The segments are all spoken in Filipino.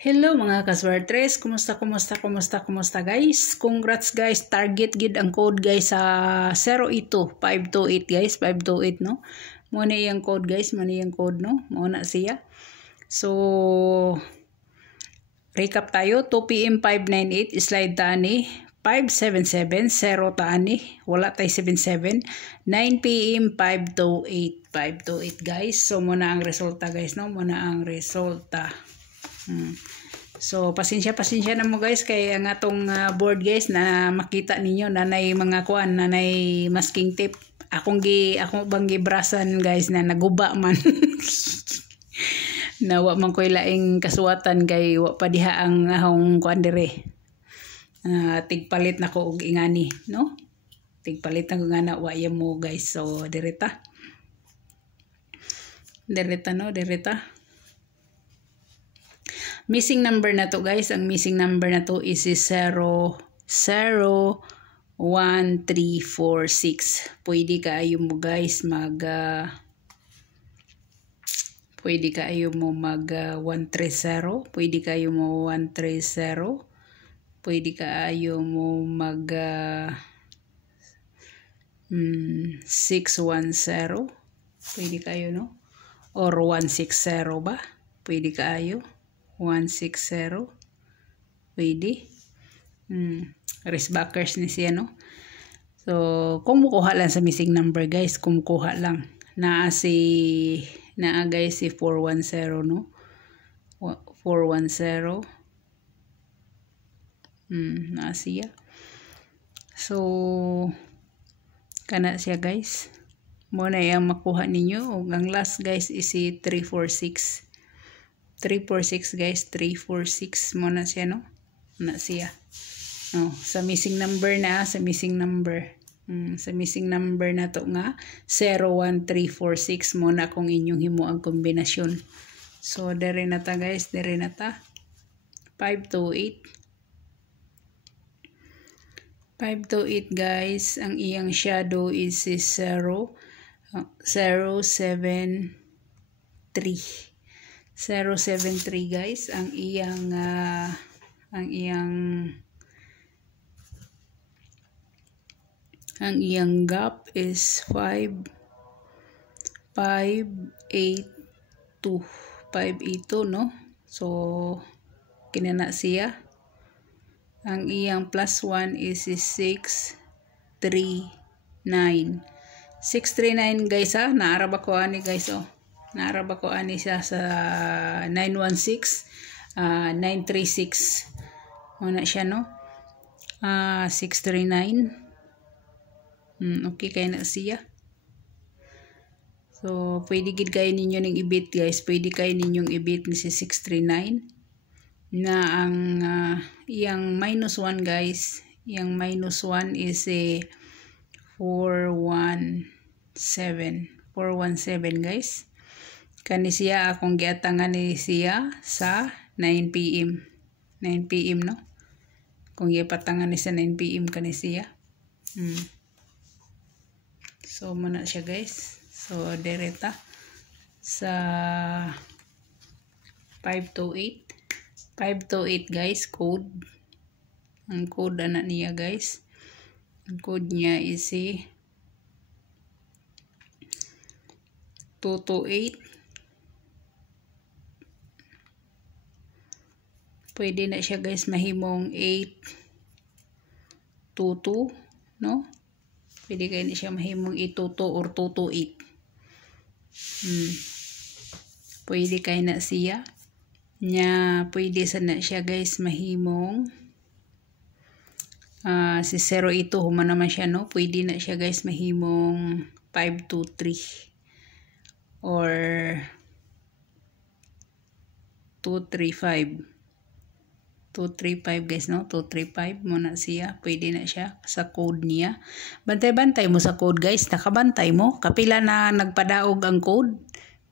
Hello mga kaswertres, kumusta guys? Congrats guys, target gid ang code guys sa 082 528 guys, 528 no. Mo na yung code guys, mo na yung code no. Mo na siya. So recap tayo, 2 PM 598 slide tani, 577 0 tani, wala tay 77, 9 PM 528 guys. So mo na ang resulta guys no, mo na ang resulta. So pasensya na mo guys kay ang atong board guys na makita ninyo nanay mga kuan, nanay masking tape. Ako bang gibrasan guys na naguba man. Nawa man koy laing kasuwatan kay wa pa diha ang ahong kuan dire. Tigpalit na ko og ingani no. Tigpalit na ko nga na wa mo guys. So direta no, direta. Missing number na to guys, ang missing number na to is 0 0 1 3 4 6. Pwede kaayo mo guys mag 130, pwede kayo mo 130, pwede kaayo mo mag 610, pwede kayo no, or 160 ba, pwede kaayo 160, pwede. Wristbackers ni siya no. So kung mukuha lang sa missing number guys, kumukuha lang naa guys si 410 no, 410 naa siya. So kana siya guys, mo na yang makuha ninyo. Ug ang last guys is si 346 guys, 346 mo na siya no, na siya no. Sa missing number na, sa missing number na to nga 01346 mo na kung inyong himo ang kombinasyon. So dere na ta guys, dere na ta 528 guys. Ang iyang shadow is 073 guys. Ang iyang gap is 582 no. So kinana siya. Ang iyang plus 1 is 639 guys ha. Naara ba ko ani guys oh. Naara ba ko ani siya sa 916 936 muna siya no. 639. Okay kay na siya. So pwede gid kay ninyo ning ibit guys, pwede kay ninyong ibit ni si 639 na ang iyang minus 1 guys. Iyang minus 1 is 417 guys. Kani siya akong giatangan ni siya sa 9 PM no. Kung gipatangan ni sa 9 PM kani siya. So muna siya guys. So direta sa 528 guys code. Ang code ana niya guys. Ang code niya is 228. Pwede na siya guys mahimong 822 no. Pwede kayo na siya mahimong 822 or 228. Pwede kayo na siya nya, pwede sana siya guys mahimong si 082 human naman siya no. Pwede na siya guys mahimong 523 or 235 guys no. 235 muna siya, pwede na siya sa code niya. Bantay mo sa code guys, nakabantay mo kapila na nagpadaog ang code.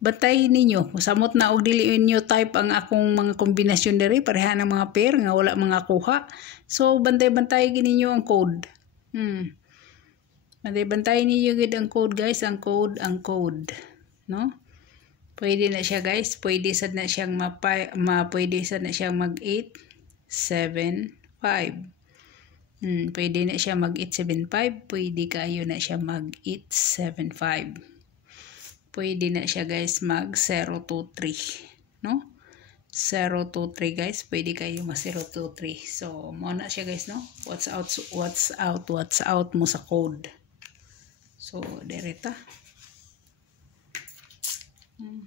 Bantay ninyo, samot na og dili ninyo type ang akong mga kombinasyon diri, pareha ng mga pair nga wala mga kuha. So bantay gininyo ang code. Bantay ninyo gid ang code guys, ang code no. Pwede na siya guys, pwede sad na siyang pwede sad na siyang mag 8, 7, 5. Pwede na siya mag 875, pwede kayo na siya mag 875. Pwede na siya guys mag 023, no? 023 guys, pwede kayo mag 023. So, mo na siya guys, no? What's out mo sa code. So, direta. In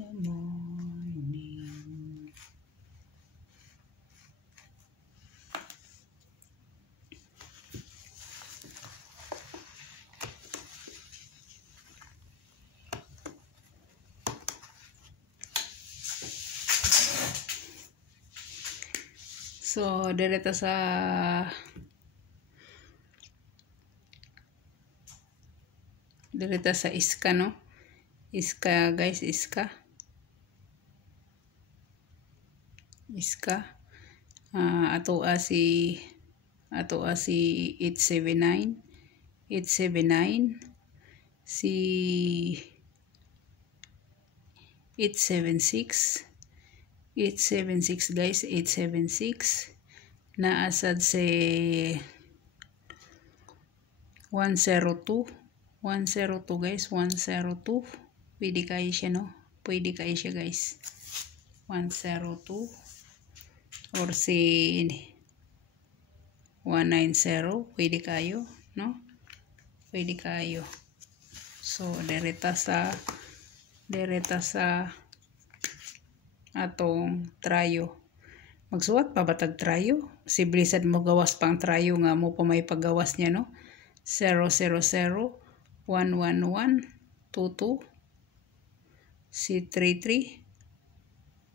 the morning. So, direta sa iska, no? Iska guys, iska. Ato si 879, si 876 guys, 876 naasad si 102 guys, 102. Pwede kayo siya, no? Pwede kayo siya guys, 102 or si 190, pwede kayo, no? Pwede kayo. So direta sa atong trayo. Magsuwat pa batag trayo? Si Blizzard mo gawas pang trayo nga mo pa may paggawas niya, no? 000 111 22 si 33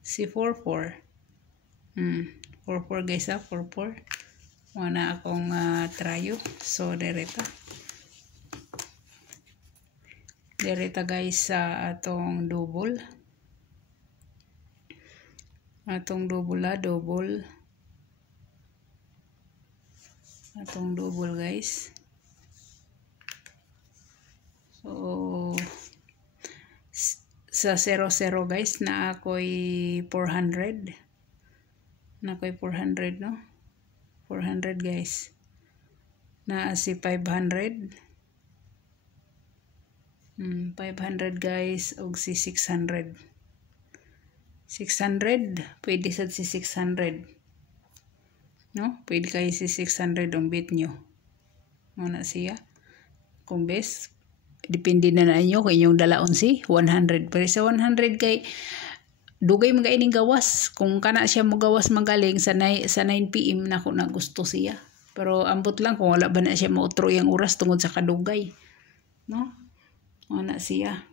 si 44. 44 guys, 44. Wala akong trayo. So direta guys sa atong double. Atong double guys. So sa 00 guys na ako'y 400. No? 400 guys. Na si 500. 500 guys og si 600. 600, pwede sad si 600. No? Pwede kayo si 600 ang bit nyo. Muna siya. Kung best, depende na inyo kung inyong dalaon si 100. Pero sa 100 kay dugay mga ining gawas. Kung kana siya mo gawas magaling sa 9 PM na ako na gusto siya. Pero ambot lang kung wala ba na siya mautro yung oras tungod sa kadugay. No? Muna siya.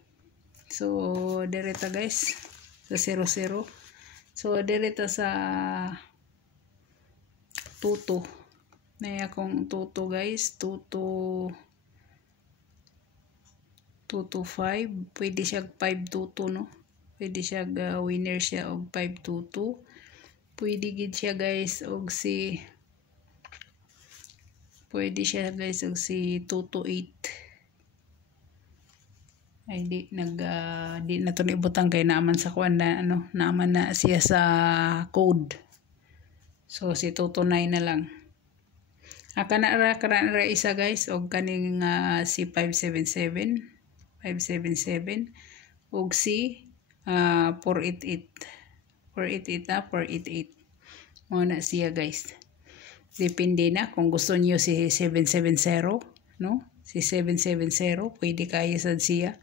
So, direta guys. Sa 00. So, direta sa tuto. Naya akong tuto guys. Tuto 5. Pwede siya 522, no? Pwede siya winner siya og 522. Pwede gid siya guys og si pwede siya guys og si 228. Ay di na to ibutang kay naaman sa kuan na naaman na siya sa code. So si 229 na lang. Kana ra isa guys og kaning si 577 og si 488 mo na siya guys. Depende na kung gusto niyo si 770, no? Si 770 pwede kayo sad siya.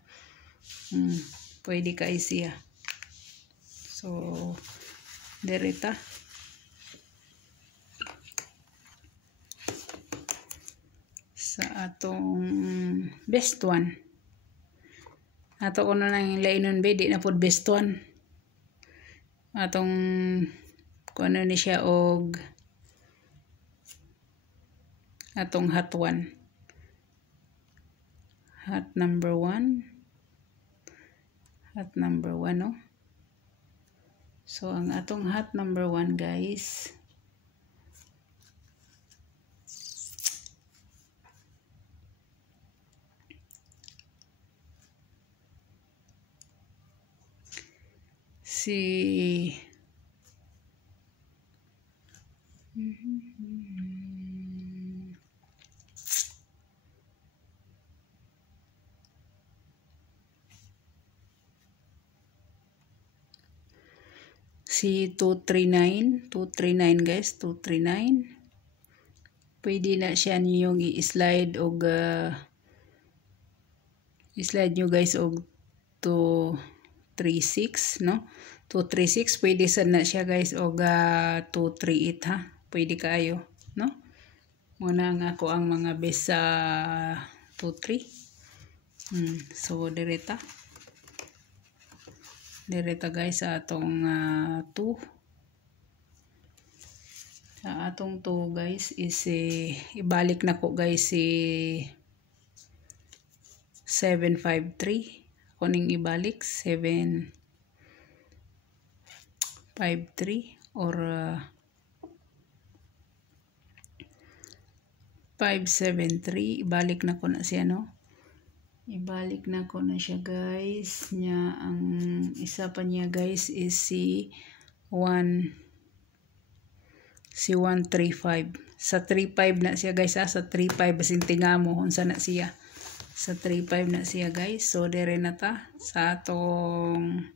Pwede kayo siya. So direta sa atong best one. Ato ko na nang lainon ba, di na po best one. Atong kung ano ni siya og atong hot one. Hot number 1. Hot number 1, no? So, ang atong hot number 1, guys. si si 239 guys, 239. Pwede na siya niyong i-slide og i-slide nyo guys og 236, no? 236 pwede sad na siya guys og 238 ha. Pwede kaayo, no? Muna nga ako ang mga best sa 23. So direta guys sa atong 2. Sa atong 2 guys is ibalik na ko guys si 753. Kuning ibalik 753 or 573. Ibalik na ko na siya, no? Ibalik na ko na siya guys. Nya ang isa pa niya guys is si 135. Sa 35 na siya guys ha. Sa 35 basin tinga mo unsa na siya. Sa 35 na siya guys. So dire na ta sa atong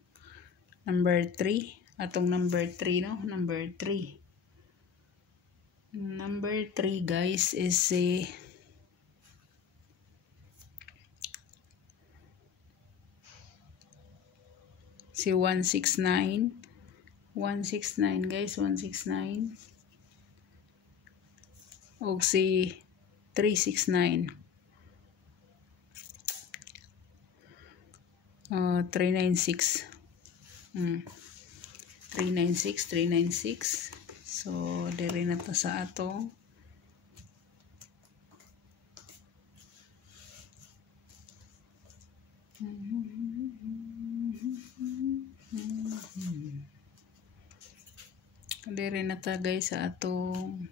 number 3. Atong number 3, no? Number 3. Number 3 guys is si si 169. 169 guys, 169. O si 369. 396. 396. So, diri na to sa atong diri na ta guys sa atong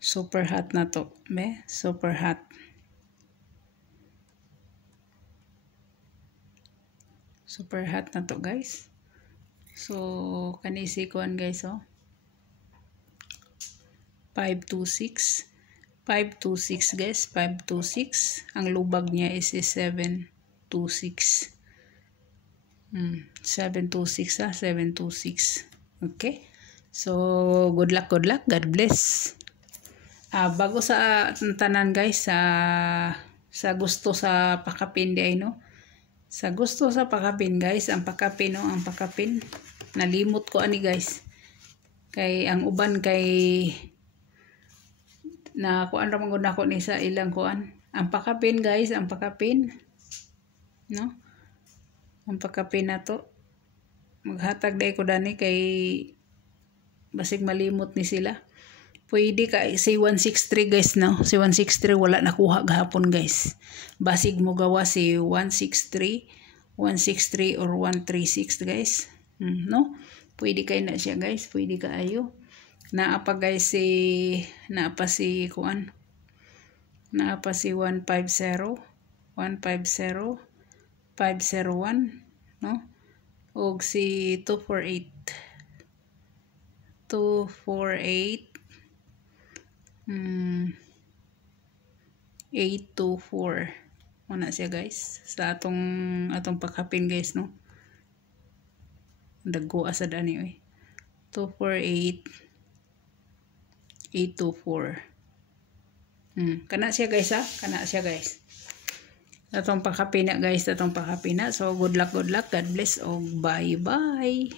super hot na to. Be? Super hot. Super hot na to guys. So, kanisi kuan guys, oh. 526. 526 guys. 526. Ang lubag niya is 726. 726 ha. 726. Okay. So, good luck, good luck. God bless. Bago sa tanan guys, sa gusto sa pakapin di ay, no? Sa gusto sa pakapin guys, ang pakapin, no? Ang pakapin. Nalimot ko ani guys. Kay ang uban kay na kuan ra man ako ni sa ilang kuan. Ang pakapin guys, ang pakapin. No? Ang pakapin na to. Maghatag day ko dani kay basig malimot ni sila. Pwede ka si 163 guys, no? Si 163 wala nakuha gahapon guys. Basig mo gawa si 163 or 136 guys. No? Pwede kay na siya guys. Pwede ka ayo. Naapa guys naapa si kuan. Naapa si 150. 150. 501. No? Og si 248. 248. 824 muna siya guys sa atong pakapin guys, no? Dagko asad ani oy. 248 824. Kana siya guys ha, kana siya guys. Atong pakapina guys, atong pakapina. So good luck, God bless, og bye bye.